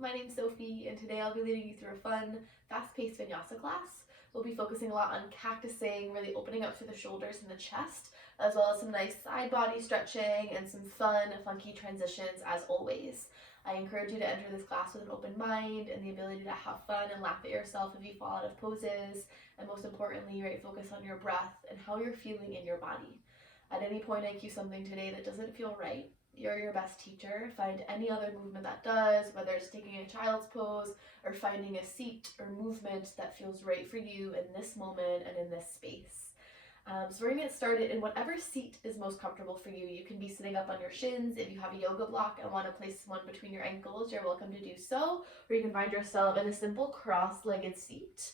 My name's Sophie, and today I'll be leading you through a fun, fast-paced vinyasa class. We'll be focusing a lot on cactusing, really opening up through the shoulders and the chest, as well as some nice side body stretching and some fun, funky transitions as always. I encourage you to enter this class with an open mind and the ability to have fun and laugh at yourself if you fall out of poses, and most importantly, right, focus on your breath and how you're feeling in your body. At any point I cue something today that doesn't feel right, you're your best teacher. Find any other movement that does, whether it's taking a child's pose or finding a seat or movement that feels right for you in this moment and in this space. So we're gonna get started in whatever seat is most comfortable for you. You can be sitting up on your shins. If you have a yoga block and want to place one between your ankles, you're welcome to do so. Or you can find yourself in a simple cross-legged seat.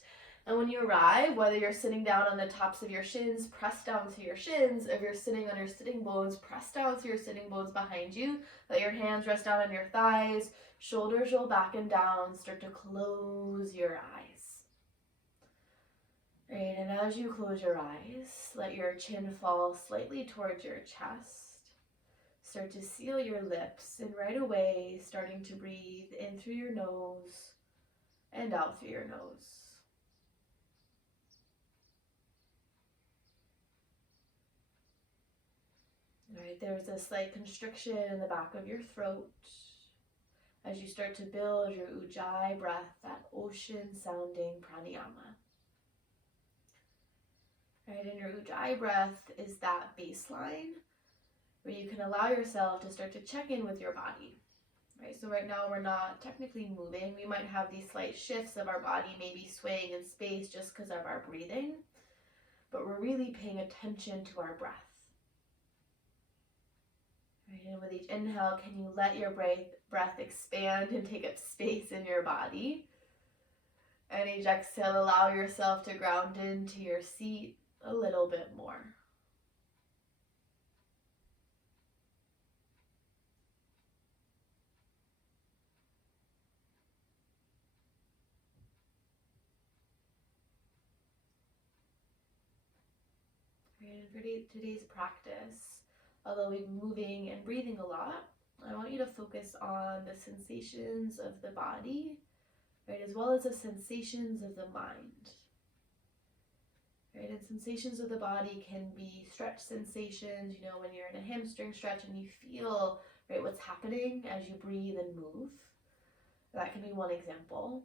And when you arrive, whether you're sitting down on the tops of your shins, press down to your shins. If you're sitting on your sitting bones, press down to your sitting bones behind you. Let your hands rest down on your thighs. Shoulders roll back and down. Start to close your eyes. Right, and as you close your eyes, let your chin fall slightly towards your chest. Start to seal your lips, and right away, starting to breathe in through your nose and out through your nose. Right, there's a slight constriction in the back of your throat as you start to build your Ujjayi breath, that ocean-sounding pranayama. Right, and your Ujjayi breath is that baseline where you can allow yourself to start to check in with your body. Right, so right now we're not technically moving. We might have these slight shifts of our body maybe swaying in space just because of our breathing, but we're really paying attention to our breath. Right, and with each inhale, can you let your breath expand and take up space in your body? And each exhale, allow yourself to ground into your seat a little bit more. Right, and for today's practice, although we've been moving and breathing a lot, I want you to focus on the sensations of the body, right, as well as the sensations of the mind. Right, and sensations of the body can be stretch sensations, you know, when you're in a hamstring stretch and you feel, right, what's happening as you breathe and move. That can be one example.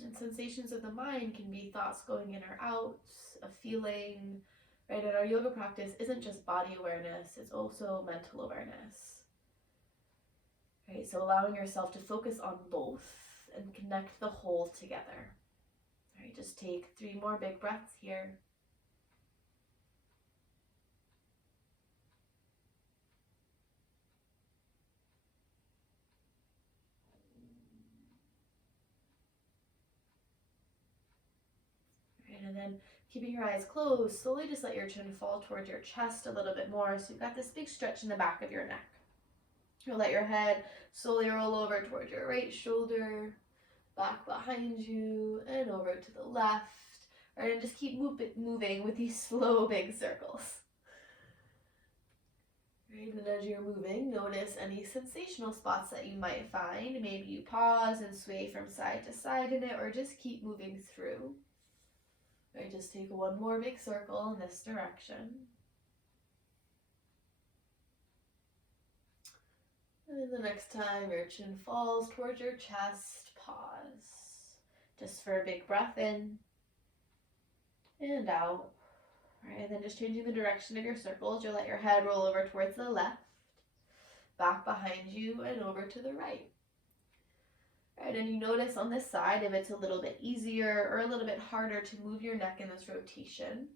And sensations of the mind can be thoughts going in or out, a feeling. Right, and our yoga practice isn't just body awareness, it's also mental awareness. Right, so allowing yourself to focus on both and connect the whole together. Right, just take 3 more big breaths here. Right, and then keeping your eyes closed, slowly just let your chin fall towards your chest a little bit more. So you've got this big stretch in the back of your neck. You'll let your head slowly roll over towards your right shoulder, back behind you, and over to the left. Right, and just keep moving with these slow big circles. Right, and as you're moving, notice any sensational spots that you might find. Maybe you pause and sway from side to side in it, or just keep moving through. Right, just take 1 more big circle in this direction. And then the next time your chin falls towards your chest, pause. Just for a big breath in and out. All right, and then just changing the direction of your circles, you'll let your head roll over towards the left, back behind you, and over to the right. All right, and you notice on this side if it's a little bit easier or a little bit harder to move your neck in this rotation.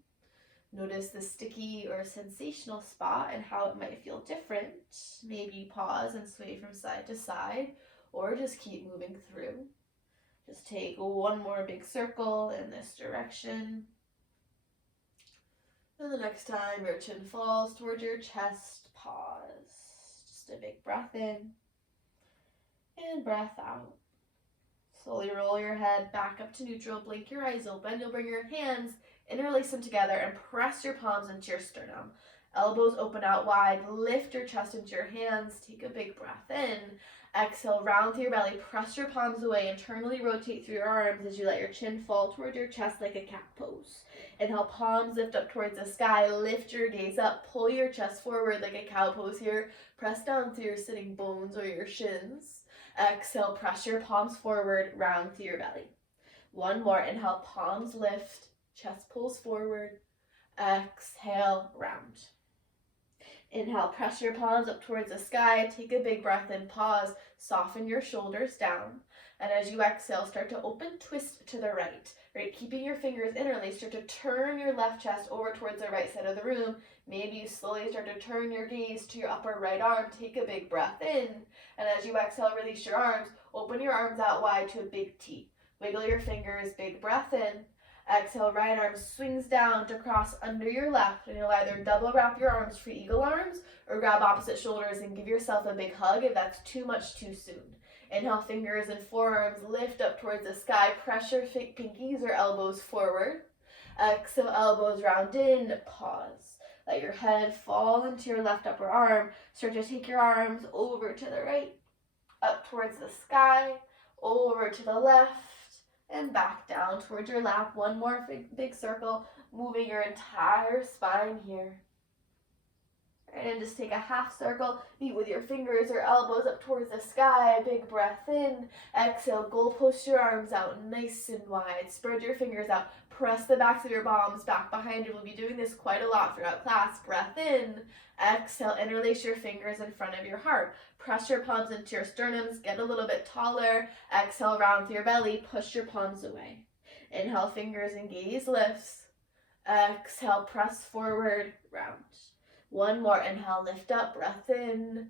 Notice the sticky or sensational spot and how it might feel different. Maybe pause and sway from side to side, or just keep moving through. Just take 1 more big circle in this direction. And the next time your chin falls towards your chest, pause. Just a big breath in and breath out. Slowly roll your head back up to neutral, blink your eyes open. You'll bring your hands, interlace them together, and press your palms into your sternum. Elbows open out wide, lift your chest into your hands, take a big breath in. Exhale, round through your belly, press your palms away, internally rotate through your arms as you let your chin fall towards your chest like a cat pose. Inhale, palms lift up towards the sky, lift your gaze up, pull your chest forward like a cow pose here, press down through your sitting bones or your shins. Exhale, press your palms forward, round through your belly. One more, inhale, palms lift, chest pulls forward, exhale, round. Inhale, press your palms up towards the sky, take a big breath in, pause, soften your shoulders down. And as you exhale, start to open, twist to the right? Keeping your fingers interlaced, start to turn your left chest over towards the right side of the room. Maybe you slowly start to turn your gaze to your upper right arm, take a big breath in. And as you exhale, release your arms, open your arms out wide to a big T. Wiggle your fingers, big breath in. Exhale, right arm swings down to cross under your left, and you'll either double wrap your arms for eagle arms or grab opposite shoulders and give yourself a big hug if that's too much too soon. Inhale, fingers and forearms lift up towards the sky, pressure pinkies or elbows forward. Exhale, elbows round in, pause. Let your head fall into your left upper arm. Start to take your arms over to the right, up towards the sky, over to the left, and back down towards your lap. One more big circle, moving your entire spine here. And just take a half circle, meet with your fingers or elbows up towards the sky, big breath in. Exhale, goal post your arms out nice and wide. Spread your fingers out, press the backs of your palms back behind you. We'll be doing this quite a lot throughout class. Breath in. Exhale, interlace your fingers in front of your heart. Press your palms into your sternums, get a little bit taller. Exhale, round through your belly, push your palms away. Inhale, fingers and gaze lifts. Exhale, press forward, round. One more, inhale, lift up, breath in.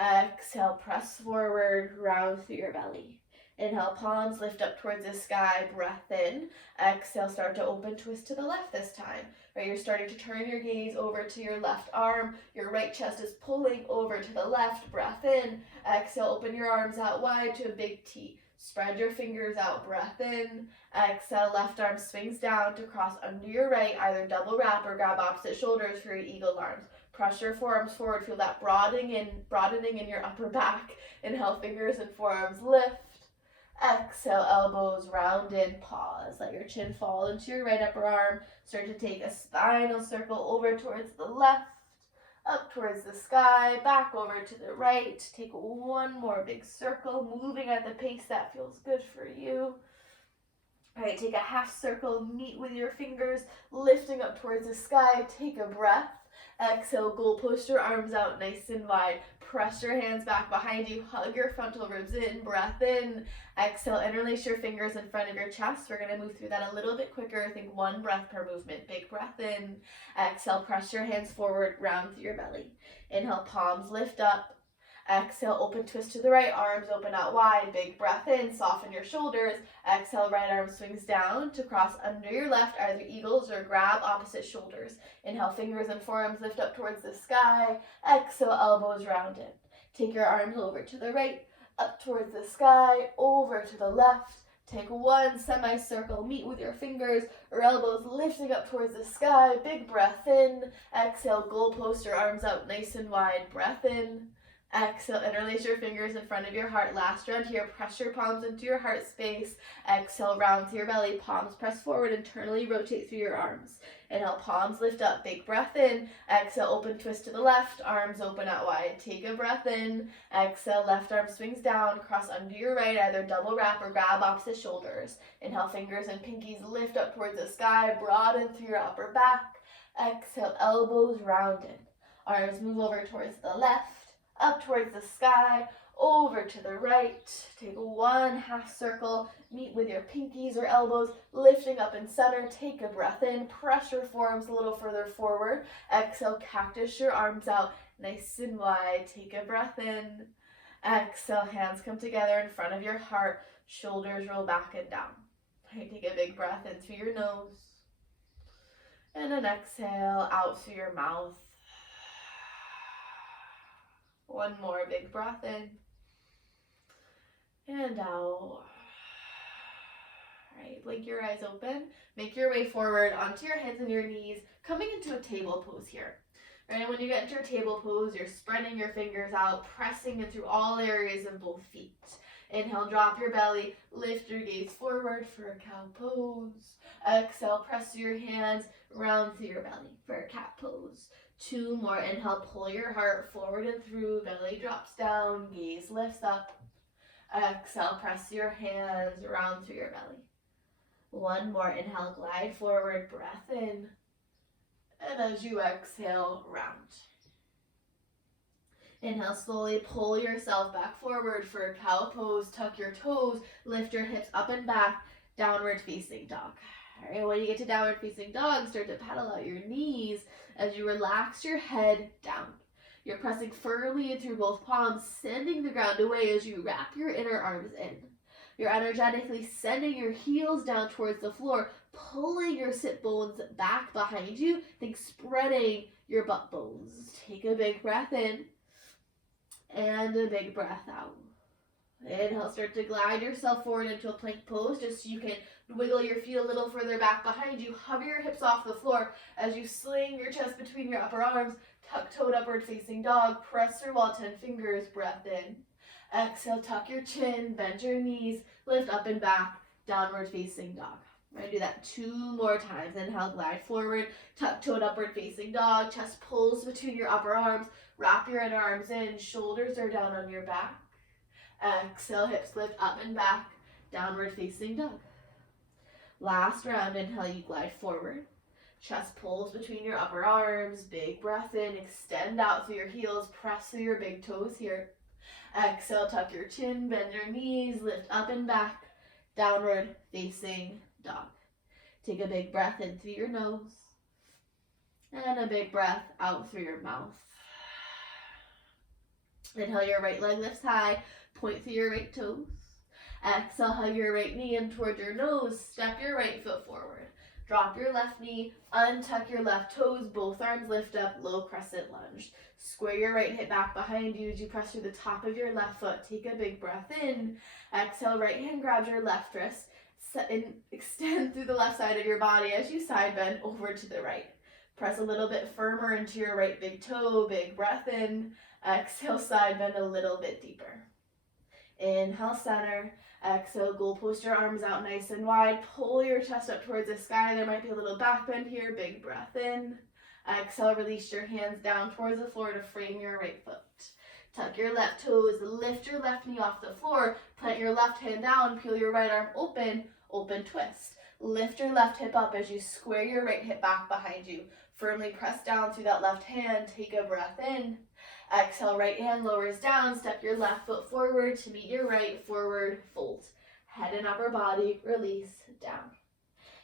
Exhale, press forward, round through your belly. Inhale, palms lift up towards the sky, breath in. Exhale, start to open, twist to the left this time. Right, you're starting to turn your gaze over to your left arm. Your right chest is pulling over to the left, breath in. Exhale, open your arms out wide to a big T. Spread your fingers out, breath in. Exhale, left arm swings down to cross under your right, either double wrap or grab opposite shoulders for your eagle arms. Press your forearms forward, feel that broadening in your upper back. Inhale, fingers and forearms lift. Exhale, elbows round in, pause. Let your chin fall into your right upper arm. Start to take a spinal circle over towards the left, up towards the sky, back over to the right. Take one more big circle, moving at the pace that feels good for you. All right, take a half circle, meet with your fingers, lifting up towards the sky. Take a breath. Exhale, goal post your arms out nice and wide. Press your hands back behind you. Hug your frontal ribs in. Breath in. Exhale, interlace your fingers in front of your chest. We're going to move through that a little bit quicker. I think one breath per movement. Big breath in. Exhale, press your hands forward, round through your belly. Inhale, palms lift up. Exhale, open twist to the right, arms open out wide, big breath in, soften your shoulders. Exhale, right arm swings down to cross under your left, either eagles or grab opposite shoulders. Inhale, fingers and forearms lift up towards the sky. Exhale, elbows round in. Take your arms over to the right, up towards the sky, over to the left. Take one semicircle, meet with your fingers or elbows lifting up towards the sky, big breath in. Exhale, goal post your arms out nice and wide, breath in. Exhale, interlace your fingers in front of your heart. Last round here, press your palms into your heart space. Exhale, round through your belly, palms press forward, internally rotate through your arms. Inhale, palms lift up, big breath in. Exhale, open twist to the left, arms open out wide. Take a breath in. Exhale, left arm swings down, cross under your right, either double wrap or grab opposite shoulders. Inhale, fingers and pinkies lift up towards the sky, broaden through your upper back. Exhale, elbows round in. Arms move over towards the left, up towards the sky, over to the right. Take one half circle, meet with your pinkies or elbows, lifting up in center. Take a breath in, press your forearms a little further forward. Exhale, cactus your arms out, nice and wide. Take a breath in. Exhale, hands come together in front of your heart, shoulders roll back and down. Take a big breath in through your nose. And an exhale out through your mouth. One more big breath in and out. All right, blink your eyes open. Make your way forward onto your hands and your knees, coming into a table pose here. Right, when you get into your table pose, you're spreading your fingers out, pressing it through all areas of both feet. Inhale, drop your belly, lift your gaze forward for a cow pose. Exhale, press your hands round through your belly for a cat pose. 2 more. Inhale, pull your heart forward and through, belly drops down, gaze lifts up. Exhale, press your hands round through your belly. 1 more. Inhale, glide forward, breath in. And as you exhale, round. Inhale, slowly pull yourself back forward for a cow pose. Tuck your toes, lift your hips up and back, downward facing dog. All right, when you get to downward facing dog, start to pedal out your knees as you relax your head down. You're pressing firmly through both palms, sending the ground away as you wrap your inner arms in. You're energetically sending your heels down towards the floor, pulling your sit bones back behind you, then spreading your butt bones. Take a big breath in and a big breath out. Inhale, start to glide yourself forward into a plank pose just so you can wiggle your feet a little further back behind you. Hover your hips off the floor as you sling your chest between your upper arms. Tuck-toed upward facing dog. Press through all 10 fingers. Breath in. Exhale, tuck your chin, bend your knees, lift up and back, downward facing dog. We're going to do that 2 more times. Inhale, glide forward, tuck-toed upward facing dog. Chest pulls between your upper arms. Wrap your inner arms in. Shoulders are down on your back. Exhale, hips lift up and back, downward facing dog. Last round. Inhale, you glide forward. Chest pulls between your upper arms. Big breath in. Extend out through your heels. Press through your big toes here. Exhale, tuck your chin, bend your knees, lift up and back, downward facing dog. Take a big breath in through your nose and a big breath out through your mouth. Inhale, your right leg lifts high, point through your right toes. Exhale, hug your right knee in toward your nose, step your right foot forward. Drop your left knee, untuck your left toes, both arms lift up, low crescent lunge. Square your right hip back behind you as you press through the top of your left foot. Take a big breath in. Exhale, right hand grabs your left wrist. And extend through the left side of your body as you side bend over to the right. Press a little bit firmer into your right big toe. Big breath in. Exhale, side bend a little bit deeper. Inhale, center. Exhale, goal post your arms out nice and wide. Pull your chest up towards the sky. There might be a little back bend here. Big breath in. Exhale, release your hands down towards the floor to frame your right foot. Tuck your left toes, lift your left knee off the floor, plant your left hand down, peel your right arm open, open twist. Lift your left hip up as you square your right hip back behind you. Firmly press down through that left hand. Take a breath in. Exhale, right hand lowers down. Step your left foot forward to meet your right. Forward, fold. Head and upper body, release, down.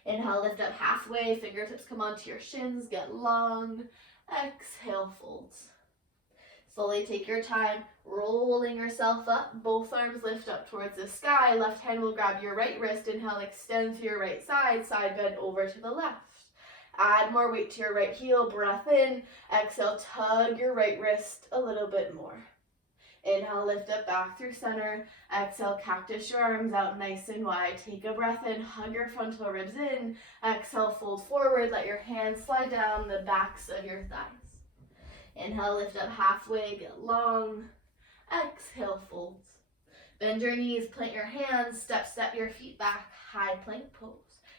Inhale, lift up halfway. Fingertips come onto your shins. Get long. Exhale, fold. Slowly take your time, rolling yourself up. Both arms lift up towards the sky. Left hand will grab your right wrist. Inhale, extend to your right side. Side bend over to the left. Add more weight to your right heel. Breath in. Exhale, tug your right wrist a little bit more. Inhale, lift up back through center. Exhale, cactus your arms out nice and wide. Take a breath in. Hug your frontal ribs in. Exhale, fold forward. Let your hands slide down the backs of your thighs. Inhale, lift up halfway. Get long. Exhale, fold. Bend your knees. Plant your hands. Step your feet back. High plank pose.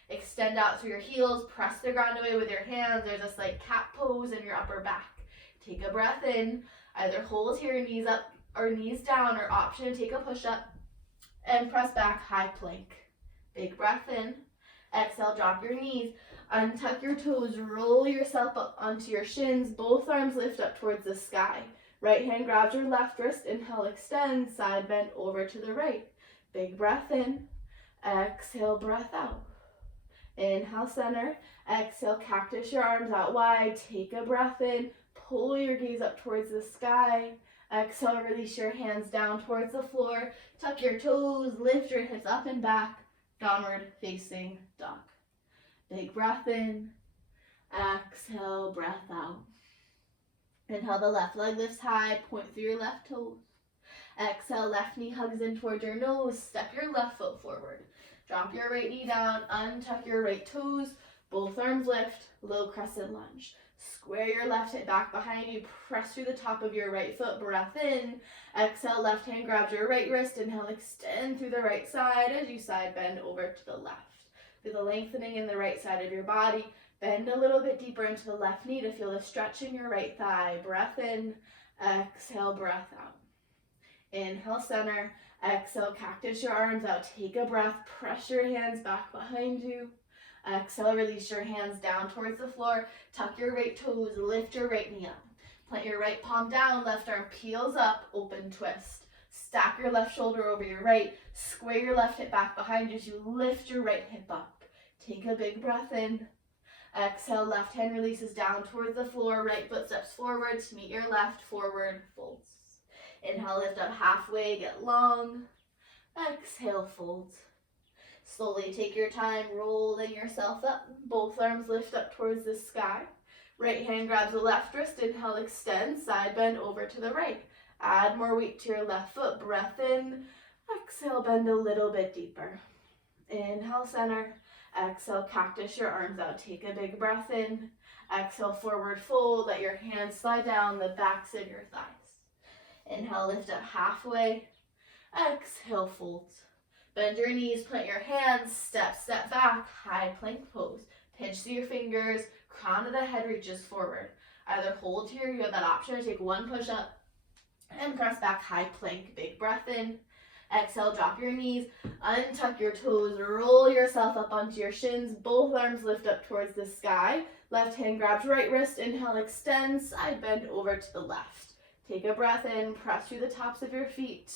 Extend out through your heels. Press the ground away with your hands. There's a slight cat pose in your upper back. Take a breath in. Either hold here, knees up or knees down, or option to take a push-up. And press back, high plank. Big breath in. Exhale, drop your knees. Untuck your toes. Roll yourself up onto your shins. Both arms lift up towards the sky. Right hand grabs your left wrist. Inhale, extend. Side bend over to the right. Big breath in. Exhale, breath out. Inhale, center. Exhale, cactus your arms out wide. Take a breath in. Pull your gaze up towards the sky. Exhale, release your hands down towards the floor. Tuck your toes. Lift your hips up and back. Downward facing dog. Big breath in. Exhale, breath out. Inhale, the left leg lifts high. Point through your left toes. Exhale, left knee hugs in toward your nose. Step your left foot forward. Drop your right knee down. Untuck your right toes. Both arms lift. Low crescent lunge. Square your left hip back behind you. Press through the top of your right foot. Breath in. Exhale, left hand grabs your right wrist. Inhale, extend through the right side as you side bend over to the left. Feel the lengthening in the right side of your body. Bend a little bit deeper into the left knee to feel the stretch in your right thigh. Breath in. Exhale, breath out. Inhale, center. Exhale, cactus your arms out. Take a breath. Press your hands back behind you. Exhale, release your hands down towards the floor. Tuck your right toes. Lift your right knee up. Plant your right palm down. Left arm peels up. Open twist. Stack your left shoulder over your right. Square your left hip back behind you as you lift your right hip up. Take a big breath in. Exhale, left hand releases down towards the floor. Right foot steps forward to meet your left. Forward folds. Inhale, lift up halfway. Get long. Exhale, fold. Slowly take your time, rolling yourself up. Both arms lift up towards the sky. Right hand grabs the left wrist. Inhale, extend. Side bend over to the right. Add more weight to your left foot. Breath in. Exhale, bend a little bit deeper. Inhale, center. Exhale, cactus your arms out. Take a big breath in. Exhale, forward fold. Let your hands slide down the backs of your thighs. Inhale, lift up halfway. Exhale, fold. Bend your knees, plant your hands, step back, high plank pose. Pinch through your fingers, crown of the head reaches forward. Either hold here, you have that option to take one push up and press back, high plank, big breath in. Exhale, drop your knees, untuck your toes, roll yourself up onto your shins, both arms lift up towards the sky. Left hand grabs right wrist, inhale, extend, side bend over to the left. Take a breath in, press through the tops of your feet.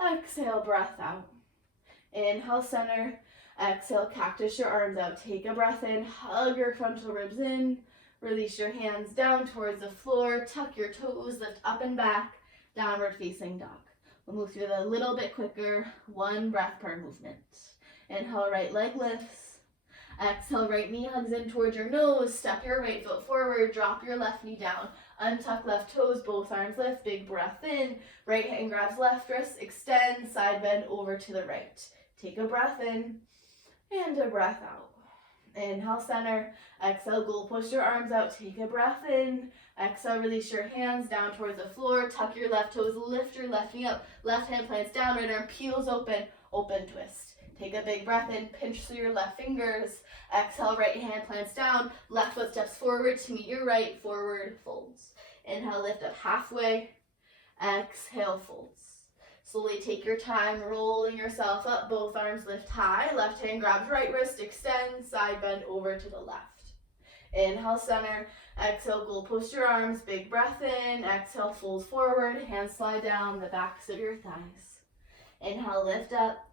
Exhale, breath out. Inhale, center. Exhale, cactus your arms out. Take a breath in, hug your frontal ribs in. Release your hands down towards the floor. Tuck your toes, lift up and back. Downward facing dog. We'll move through that a little bit quicker. One breath per movement. Inhale, right leg lifts. Exhale, right knee hugs in towards your nose. Step your right foot forward. Drop your left knee down. Untuck left toes, both arms lift. Big breath in. Right hand grabs left wrist. Extend, side bend over to the right. Take a breath in and a breath out. Inhale, center. Exhale, goal push your arms out. Take a breath in. Exhale, release your hands down towards the floor. Tuck your left toes, lift your left knee up. Left hand plants down, right arm peels open. Open twist. Take a big breath in, pinch through your left fingers. Exhale, right hand plants down. Left foot steps forward to meet your right. Forward folds. Inhale, lift up halfway. Exhale, folds. Slowly take your time, rolling yourself up. Both arms lift high. Left hand grabs right wrist, extend, side bend over to the left. Inhale, center. Exhale, goal post your arms. Big breath in. Exhale, fold forward. Hands slide down the backs of your thighs. Inhale, lift up.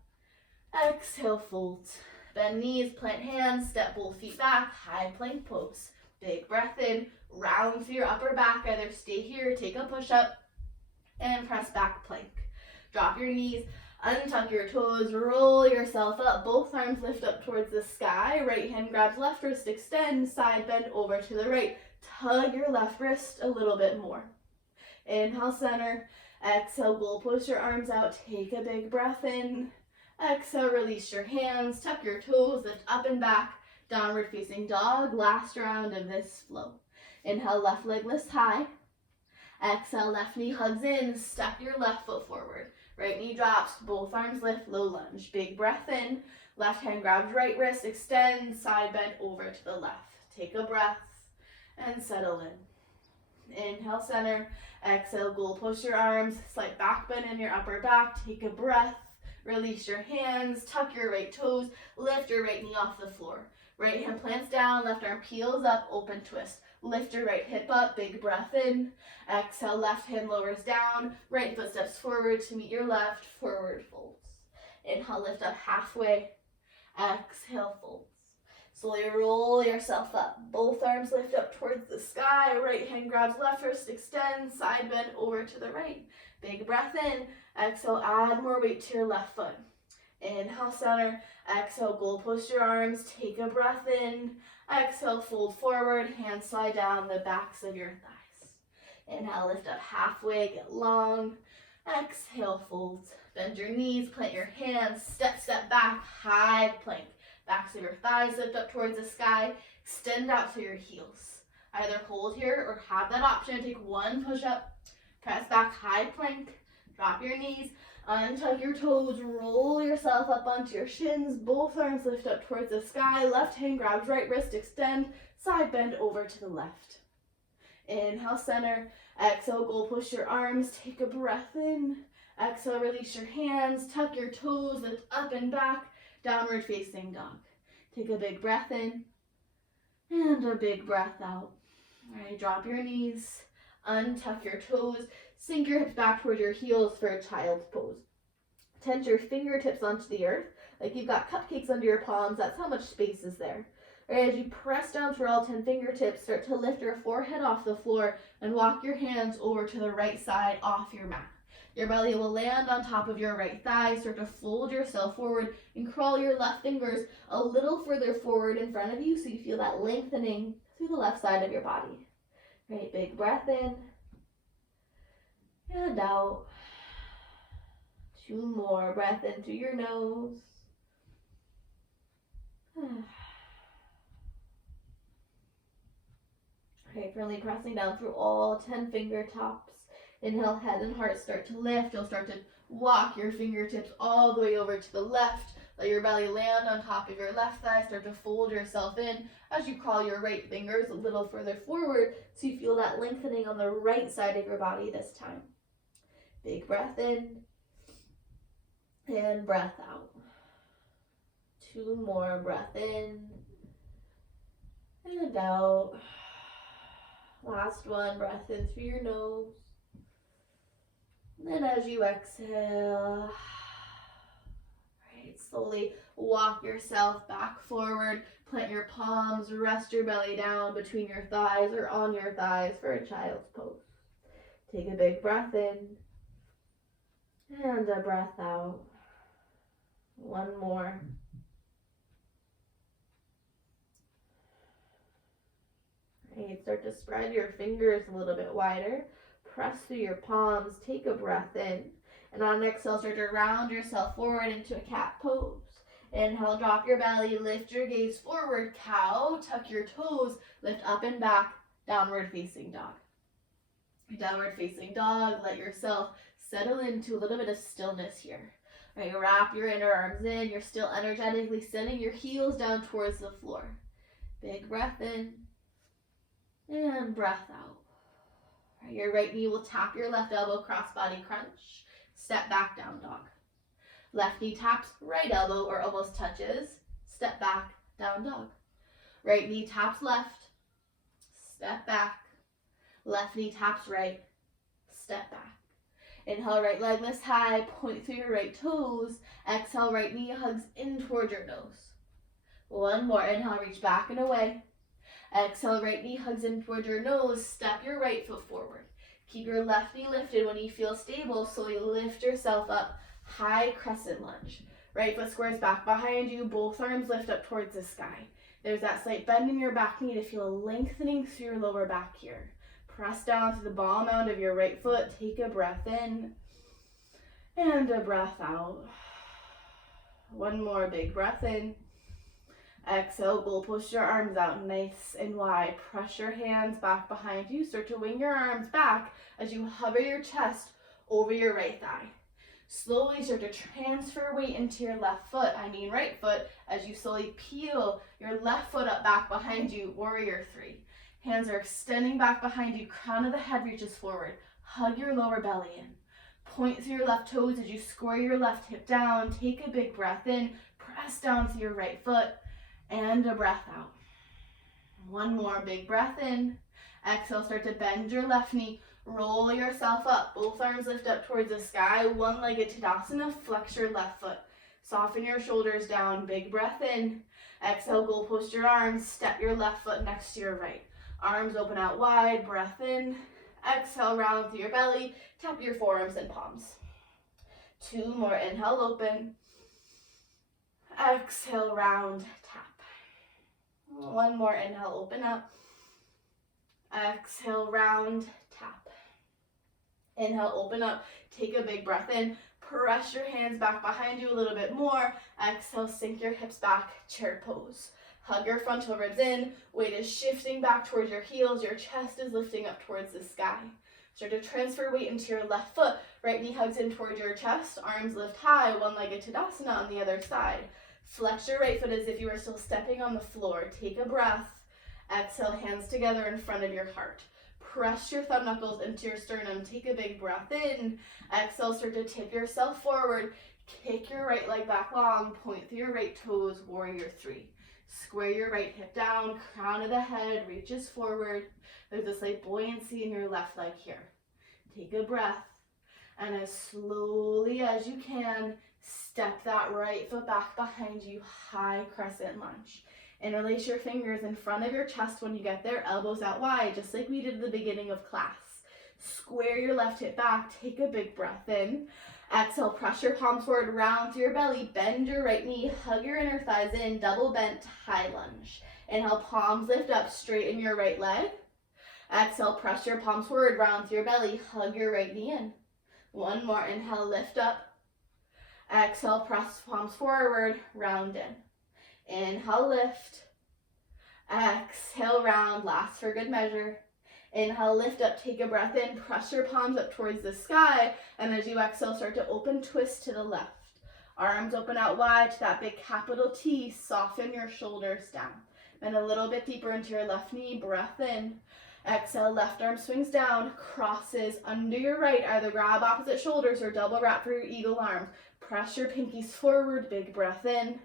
Exhale, fold. Bend knees, plant hands, step both feet back. High plank pose. Big breath in. Round through your upper back. Either stay here, take a push up, and press back plank. Drop your knees, untuck your toes, roll yourself up. Both arms lift up towards the sky. Right hand grabs left wrist, extend, side bend over to the right. Tug your left wrist a little bit more. Inhale, center. Exhale, goal post your arms out. Take a big breath in. Exhale, release your hands, tuck your toes, lift up and back. Downward facing dog. Last round of this flow. Inhale, left leg lifts high. Exhale, left knee hugs in. Step your left foot forward. Right knee drops, both arms lift, low lunge. Big breath in. Left hand grabs right wrist, extend, side bend over to the left. Take a breath and settle in. Inhale, center. Exhale, goal push your arms. Slight back bend in your upper back. Take a breath. Release your hands. Tuck your right toes. Lift your right knee off the floor. Right hand plants down. Left arm peels up. Open twist. Lift your right hip up, big breath in. Exhale, left hand lowers down. Right foot steps forward to meet your left. Forward folds. Inhale, lift up halfway. Exhale, folds. Slowly roll yourself up. Both arms lift up towards the sky. Right hand grabs left wrist, extend, side bend over to the right. Big breath in. Exhale, add more weight to your left foot. Inhale, center. Exhale, goal post your arms. Take a breath in. Exhale, fold forward. Hands slide down the backs of your thighs. Inhale, lift up halfway. Get long. Exhale, fold. Bend your knees. Plant your hands. Step back. High plank. Backs of your thighs lift up towards the sky. Extend out through your heels. Either hold here or have that option. Take one push-up, press back, high plank, drop your knees, untuck your toes, roll yourself up onto your shins, both arms lift up towards the sky, left hand grabs right wrist, extend, side bend over to the left. Inhale, center, exhale, goal push your arms, take a breath in, exhale, release your hands, tuck your toes, lift up and back, downward facing dog. Take a big breath in, and a big breath out. All right, drop your knees, untuck your toes, sink your hips back toward your heels for a child's pose. Tense your fingertips onto the earth, like you've got cupcakes under your palms. That's how much space is there. All right, as you press down through all 10 fingertips, start to lift your forehead off the floor and walk your hands over to the right side off your mat. Your belly will land on top of your right thigh. Start to fold yourself forward and crawl your left fingers a little further forward in front of you so you feel that lengthening through the left side of your body. Right, big breath in and out. 2 more. Breath in through your nose. Okay, firmly pressing down through all 10 fingertips. Inhale, head and heart start to lift. You'll start to walk your fingertips all the way over to the left. Let your belly land on top of your left thigh. Start to fold yourself in as you crawl your right fingers a little further forward so you feel that lengthening on the right side of your body this time. Big breath in and breath out. 2 more. Breath in and out. Last one. Breath in through your nose. And then as you exhale, right, slowly walk yourself back forward. Plant your palms, rest your belly down between your thighs or on your thighs for a child's pose. Take a big breath in and a breath out. 1 more. Right, start to spread your fingers a little bit wider. Press through your palms, take a breath in, and on an exhale, start to round yourself forward into a cat pose. Inhale, drop your belly, lift your gaze forward, cow, tuck your toes, lift up and back, downward facing dog. Downward facing dog, let yourself settle into a little bit of stillness here. Right, wrap your inner arms in, you're still energetically sending your heels down towards the floor. Big breath in, and breath out. Your right knee will tap your left elbow, cross-body crunch. Step back, down dog. Left knee taps right elbow or almost touches. Step back, down dog. Right knee taps left. Step back. Left knee taps right. Step back. Inhale, right leg lifts high. Point through your right toes. Exhale, right knee hugs in towards your nose. 1 more. Inhale, reach back and away. Exhale, right knee hugs in towards your nose. Step your right foot forward. Keep your left knee lifted. When you feel stable, slowly lift yourself up. High crescent lunge. Right foot squares back behind you. Both arms lift up towards the sky. There's that slight bend in your back knee to feel a lengthening through your lower back here. Press down to the ball mound of your right foot. Take a breath in and a breath out. 1 more big breath in. Exhale, goal push your arms out nice and wide. Press your hands back behind you. Start to wing your arms back as you hover your chest over your right thigh. Slowly start to transfer weight into your left foot, right foot, as you slowly peel your left foot up back behind you, warrior 3. Hands are extending back behind you, crown of the head reaches forward. Hug your lower belly in. Point through your left toes as you square your left hip down. Take a big breath in, press down to your right foot, and a breath out. 1 more big breath in. Exhale, start to bend your left knee. Roll yourself up. Both arms lift up towards the sky. One-legged Tadasana. Flex your left foot. Soften your shoulders down. Big breath in. Exhale, goal post your arms. Step your left foot next to your right. Arms open out wide. Breath in. Exhale, round through your belly. Tap your forearms and palms. 2 more. Inhale, open. Exhale, round, tap. 1 more. Inhale, open up. Exhale, round, tap. Inhale, open up. Take a big breath in. Press your hands back behind you a little bit more. Exhale, sink your hips back, chair pose. Hug your frontal ribs in. Weight is shifting back towards your heels. Your chest is lifting up towards the sky. Start to transfer weight into your left foot. Right knee hugs in towards your chest. Arms lift high. One-legged Tadasana on the other side. Flex your right foot as if you were still stepping on the floor. Take a breath. Exhale, hands together in front of your heart. Press your thumb knuckles into your sternum. Take a big breath in. Exhale, start to tip yourself forward. Kick your right leg back long. Point through your right toes. Warrior 3. Square your right hip down. Crown of the head reaches forward. There's a slight buoyancy in your left leg here. Take a breath. And as slowly as you can, step that right foot back behind you. High crescent lunge. Interlace your fingers in front of your chest when you get there, elbows out wide, just like we did at the beginning of class. Square your left hip back, take a big breath in. Exhale, press your palms forward, round through your belly, bend your right knee, hug your inner thighs in, double bent, high lunge. Inhale, palms lift up, straighten your right leg. Exhale, press your palms forward, round through your belly, hug your right knee in. One more, inhale, lift up. Exhale, press palms forward, round in. Inhale, lift. Exhale, round. Last for good measure. Inhale, lift up. Take a breath in. Press your palms up towards the sky. And as you exhale, start to open, twist to the left. Arms open out wide to that big capital T. Soften your shoulders down. Then a little bit deeper into your left knee. Breath in. Exhale, left arm swings down. Crosses under your right. Either grab opposite shoulders or double wrap for your eagle arms. Press your pinkies forward. Big breath in.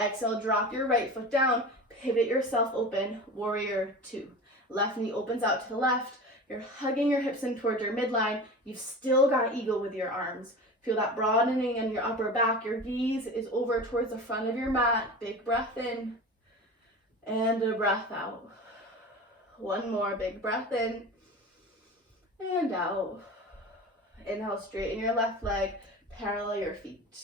Exhale, drop your right foot down, pivot yourself open, warrior 2. Left knee opens out to the left. You're hugging your hips in towards your midline. You've still got eagle with your arms. Feel that broadening in your upper back. Your gaze is over towards the front of your mat. Big breath in and a breath out. One more big breath in and out. Inhale, straighten your left leg, parallel your feet.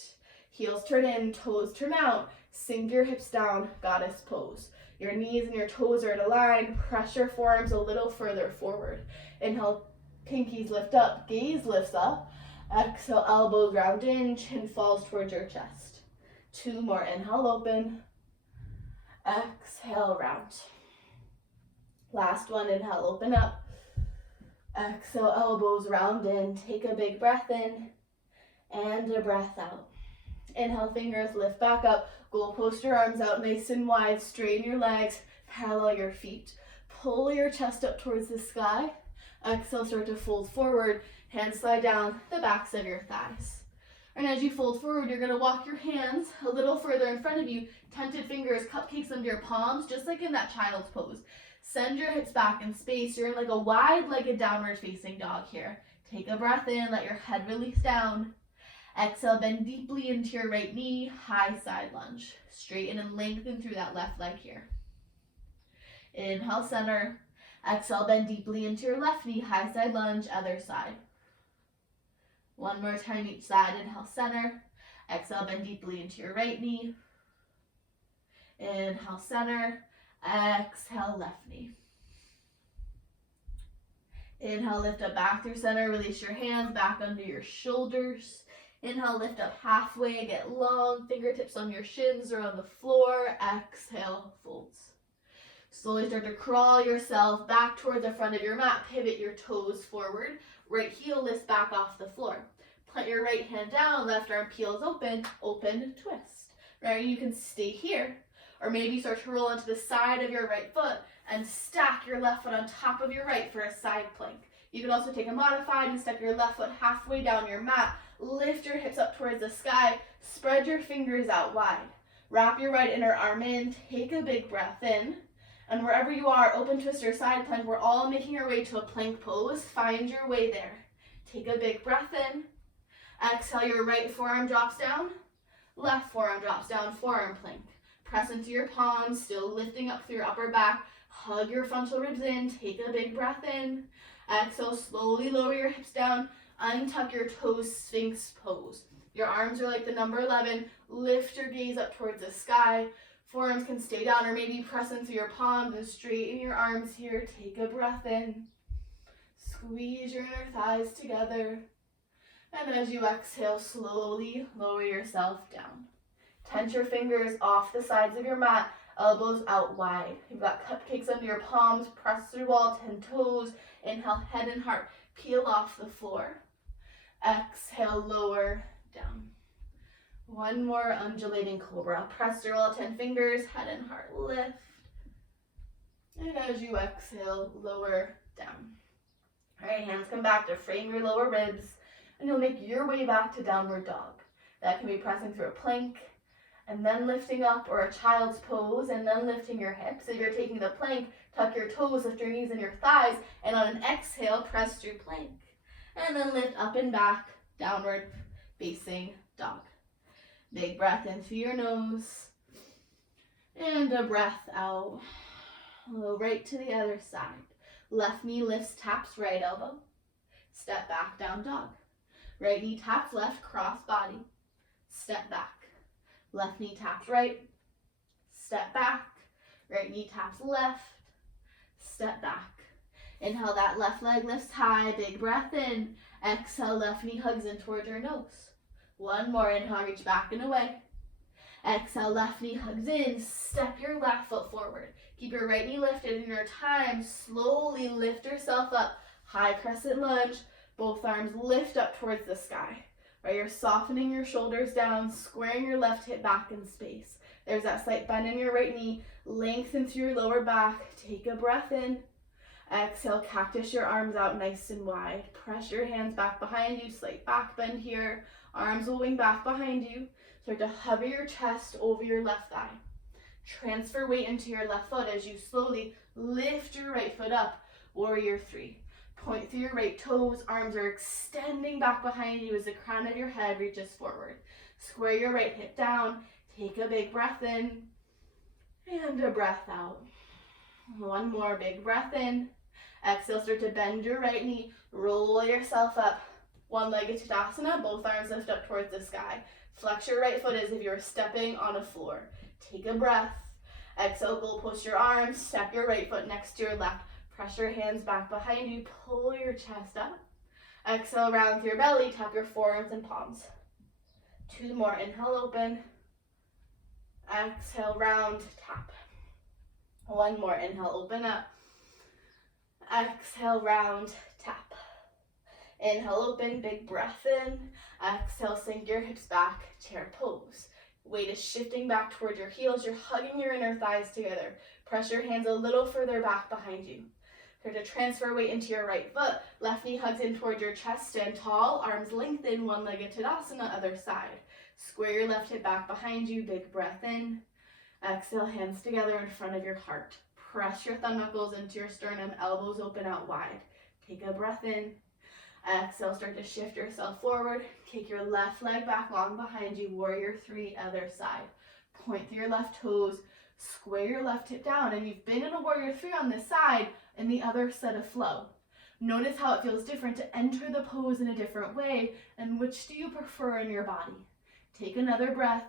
Heels turn in, toes turn out. Sink your hips down, goddess pose. Your knees and your toes are in a line. Press your forearms a little further forward. Inhale, pinkies lift up, gaze lifts up. Exhale, elbows round in, chin falls towards your chest. 2 more, inhale, open. Exhale, round. Last one, inhale, open up. Exhale, elbows round in. Take a big breath in and a breath out. Inhale, fingers lift back up. Goalpost your arms out nice and wide. Straighten your legs. Parallel your feet. Pull your chest up towards the sky. Exhale, start to fold forward. Hands slide down the backs of your thighs. And as you fold forward, you're going to walk your hands a little further in front of you. Tented fingers, cupcakes under your palms, just like in that child's pose. Send your hips back in space. You're in like a wide-legged downward facing dog here. Take a breath in. Let your head release down. Exhale, bend deeply into your right knee, high side lunge. Straighten and lengthen through that left leg here. Inhale, center. Exhale, bend deeply into your left knee, high side lunge, other side. One more time each side. Inhale, center. Exhale, bend deeply into your right knee. Inhale, center. Exhale, left knee. Inhale, lift up back through center. Release your hands back under your shoulders. Inhale, lift up halfway, get long, fingertips on your shins or on the floor. Exhale, folds. Slowly start to crawl yourself back toward the front of your mat. Pivot your toes forward. Right heel lifts back off the floor. Plant your right hand down, left arm peels open, open, twist. Right, you can stay here. Or maybe start to roll onto the side of your right foot and stack your left foot on top of your right for a side plank. You can also take a modified and step your left foot halfway down your mat. Lift your hips up towards the sky. Spread your fingers out wide. Wrap your right inner arm in. Take a big breath in. And wherever you are, open twist or side plank, we're all making our way to a plank pose. Find your way there. Take a big breath in. Exhale, your right forearm drops down. Left forearm drops down, forearm plank. Press into your palms, still lifting up through your upper back. Hug your frontal ribs in. Take a big breath in. Exhale, slowly lower your hips down. Untuck your toes, Sphinx Pose. Your arms are like the number 11. Lift your gaze up towards the sky. Forearms can stay down or maybe press into your palms and straighten your arms here. Take a breath in. Squeeze your inner thighs together. And as you exhale, slowly lower yourself down. Tense your fingers off the sides of your mat. elbows out wide. You've got cupcakes under your palms, press through all 10 toes. Inhale, head and heart peel off the floor. Exhale, lower down. One more undulating cobra. Press through all 10 fingers, head and heart lift. And as you exhale, lower down. All right, hands come back to frame your lower ribs, and you'll make your way back to downward dog. That can be pressing through a plank, and then lifting up, or a child's pose, and then lifting your hips. If you're taking the plank, tuck your toes, lift your knees and your thighs, and on an exhale, press through plank. And then lift up and back, downward facing dog. Big breath in through your nose, and a breath out. Right to the other side. Left knee lifts, taps right elbow. Step back, down dog. Right knee taps left, cross body. Step back. Left knee taps right. Step back. Right knee taps left. Step back. Inhale, that left leg lifts high. Big breath in. Exhale, left knee hugs in towards your nose. One more. Inhale, reach back and away. Exhale, left knee hugs in. Step your left foot forward. Keep your right knee lifted. In your time, slowly lift yourself up. High crescent lunge. Both arms lift up towards the sky. Right, you're softening your shoulders down, squaring your left hip back in space. There's that slight bend in your right knee. Lengthen through your lower back. Take a breath in. Exhale, cactus your arms out nice and wide. Press your hands back behind you. Slight back bend here. Arms will wing back behind you. Start to hover your chest over your left thigh. Transfer weight into your left foot as you slowly lift your right foot up. Warrior 3. Point through your right toes. Arms are extending back behind you as the crown of your head reaches forward. Square your right hip down. Take a big breath in and a breath out. One more big breath in. Exhale, start to bend your right knee. Roll yourself up. One-legged Asana. Both arms lift up towards the sky. Flex your right foot as if you're stepping on a floor. Take a breath. Exhale, goal post your arms. Step your right foot next to your left. Press your hands back behind you. Pull your chest up. Exhale, round through your belly. Tap your forearms and palms. 2 more. Inhale, open. Exhale, round, tap. 1 more. Inhale, open up. Exhale, round, tap. Inhale, open, big breath in. Exhale, sink your hips back, chair pose. Weight is shifting back towards your heels. You're hugging your inner thighs together. Press your hands a little further back behind you. Start to transfer weight into your right foot. Left knee hugs in towards your chest. Stand tall, arms lengthen, one-legged Tadasana, other side. Square your left hip back behind you, big breath in. Exhale, hands together in front of your heart. Press your thumb knuckles into your sternum, elbows open out wide. Take a breath in. Exhale, start to shift yourself forward. Take your left leg back long behind you, warrior 3, other side. Point through your left toes, square your left hip down, and you've been in a warrior 3 on this side, and the other set of flow. Notice how it feels different to enter the pose in a different way, and which do you prefer in your body? Take another breath,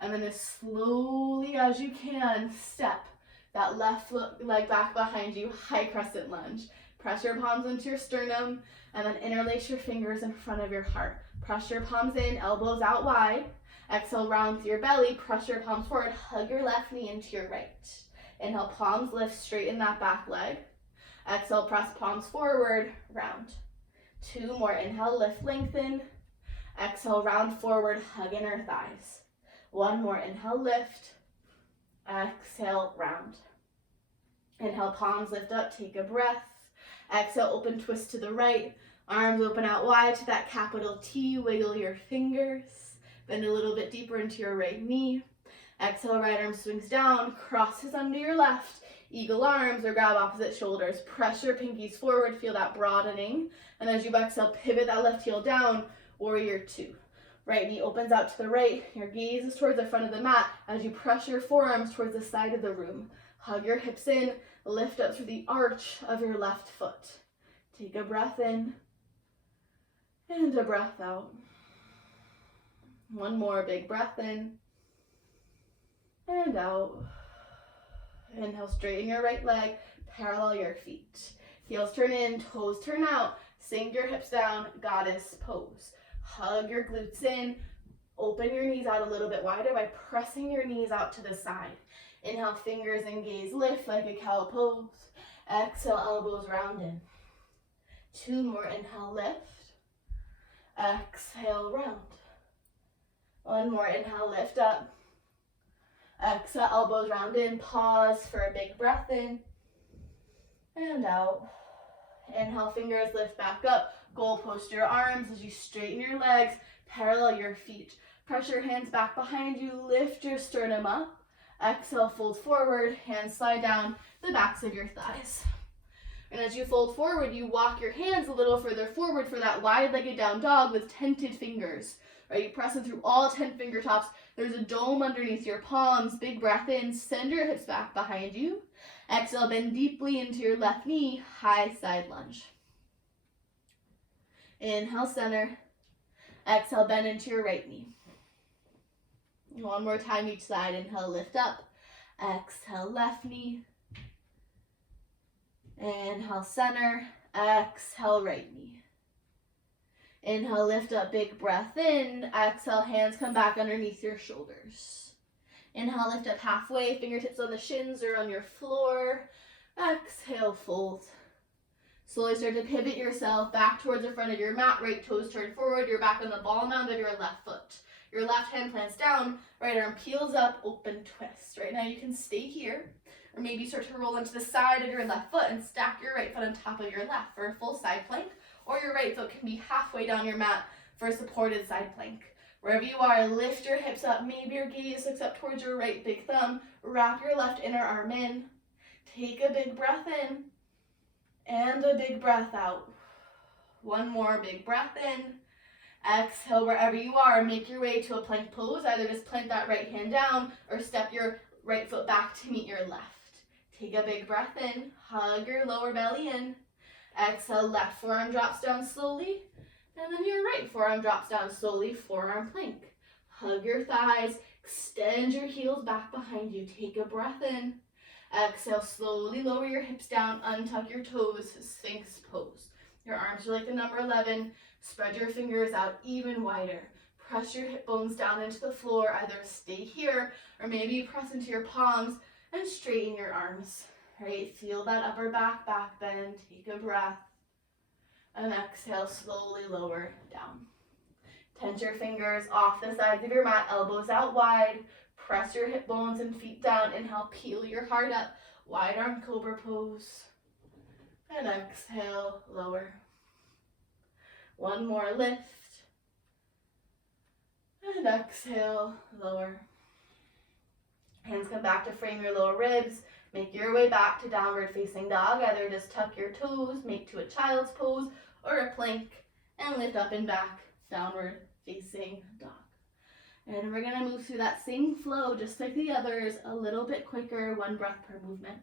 and then as slowly as you can, step that left leg back behind you, high crescent lunge. Press your palms into your sternum, and then interlace your fingers in front of your heart. Press your palms in, elbows out wide. Exhale, round through your belly. Press your palms forward. Hug your left knee into your right. Inhale, palms lift, straighten that back leg. Exhale, press palms forward, round. 2 more. Inhale, lift, lengthen. Exhale, round forward, hug inner thighs. 1 more. Inhale, lift. Exhale, round. Inhale, palms lift up, take a breath. Exhale, open twist to the right. Arms open out wide to that capital T. Wiggle your fingers. Bend a little bit deeper into your right knee. Exhale, right arm swings down, crosses under your left. Eagle arms or grab opposite shoulders. Press your pinkies forward, feel that broadening. And as you exhale, pivot that left heel down, warrior 2. Right knee opens out to the right. Your gaze is towards the front of the mat as you press your forearms towards the side of the room. Hug your hips in, lift up through the arch of your left foot. Take a breath in and a breath out. 1 more big breath in and out. Inhale, straighten your right leg, parallel your feet. Heels turn in, toes turn out. Sink your hips down, goddess pose. Hug your glutes in, open your knees out a little bit wider by pressing your knees out to the side. Inhale, fingers and gaze lift like a cow pose. Exhale, elbows round in. 2 more, inhale, lift. Exhale, round. 1 more, inhale, lift up. Exhale, elbows round in. Pause for a big breath in and out. Inhale, fingers lift back up. Goal post your arms as you straighten your legs, parallel your feet. Press your hands back behind you, lift your sternum up. Exhale, fold forward, hands slide down the backs of your thighs. And as you fold forward, you walk your hands a little further forward for that wide-legged down dog with tented fingers. Right, you press them through all 10 finger tops. There's a dome underneath your palms. Big breath in, send your hips back behind you. Exhale, bend deeply into your left knee, high side lunge. Inhale, center. Exhale, bend into your right knee. 1 more time each side. Inhale, lift up. Exhale, left knee. Inhale, center. Exhale, right knee. Inhale, lift up, big breath in. Exhale, hands come back underneath your shoulders. Inhale, lift up halfway, fingertips on the shins or on your floor. Exhale, fold. Slowly start to pivot yourself back towards the front of your mat. Right toes turn forward. You're back on the ball mound of your left foot. Your left hand plants down. Right arm peels up, open twist. Right now you can stay here. Or maybe start to roll into the side of your left foot and stack your right foot on top of your left for a full side plank. Or your right foot can be halfway down your mat for a supported side plank. Wherever you are, lift your hips up. Maybe your gaze looks up towards your right big thumb. Wrap your left inner arm in. Take a big breath in. And a big breath out. 1 more big breath in. Exhale wherever you are. Make your way to a plank pose. Either just plant that right hand down or step your right foot back to meet your left. Take a big breath in. Hug your lower belly in. Exhale, left forearm drops down slowly. And then your right forearm drops down slowly, forearm plank. Hug your thighs. Extend your heels back behind you. Take a breath in. Exhale, slowly lower your hips down, untuck your toes, Sphinx Pose. Your arms are like the number 11. Spread your fingers out even wider. Press your hip bones down into the floor. Either stay here or maybe press into your palms and straighten your arms. Right? Feel that upper back bend. Take a breath. And exhale, slowly lower down. Tense your fingers off the sides of your mat, elbows out wide. Press your hip bones and feet down. Inhale, peel your heart up. Wide arm Cobra pose. And exhale, lower. 1 more lift. And exhale, lower. Hands come back to frame your lower ribs. Make your way back to downward facing dog. Either just tuck your toes, make to a child's pose, or a plank, and lift up and back, downward facing dog. And we're gonna move through that same flow, just like the others, a little bit quicker, 1 breath per movement.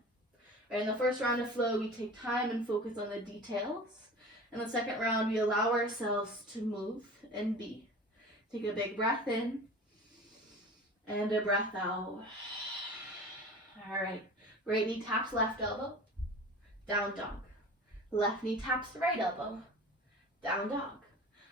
Right, in the first round of flow, we take time and focus on the details. In the second round, we allow ourselves to move and be. Take a big breath in, and a breath out. All right, right knee taps left elbow, down dog. Left knee taps the right elbow, down dog.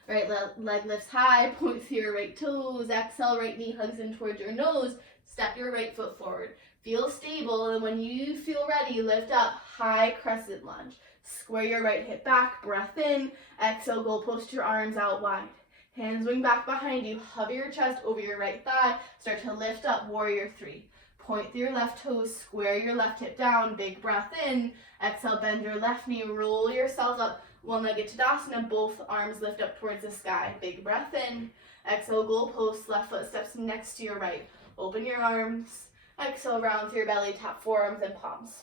Right leg lifts high, point through your right toes. Exhale, right knee hugs in towards your nose. Step your right foot forward. Feel stable, and when you feel ready, lift up, high crescent lunge. Square your right hip back, breath in. Exhale, goal post your arms out wide. Hands wing back behind you. Hover your chest over your right thigh. Start to lift up, warrior 3. Point through your left toes, square your left hip down. Big breath in. Exhale, bend your left knee, roll yourself up. One-legged Tadasana, both arms lift up towards the sky. Big breath in. Exhale, goal post, left foot steps next to your right. Open your arms. Exhale, round through your belly, tap forearms and palms.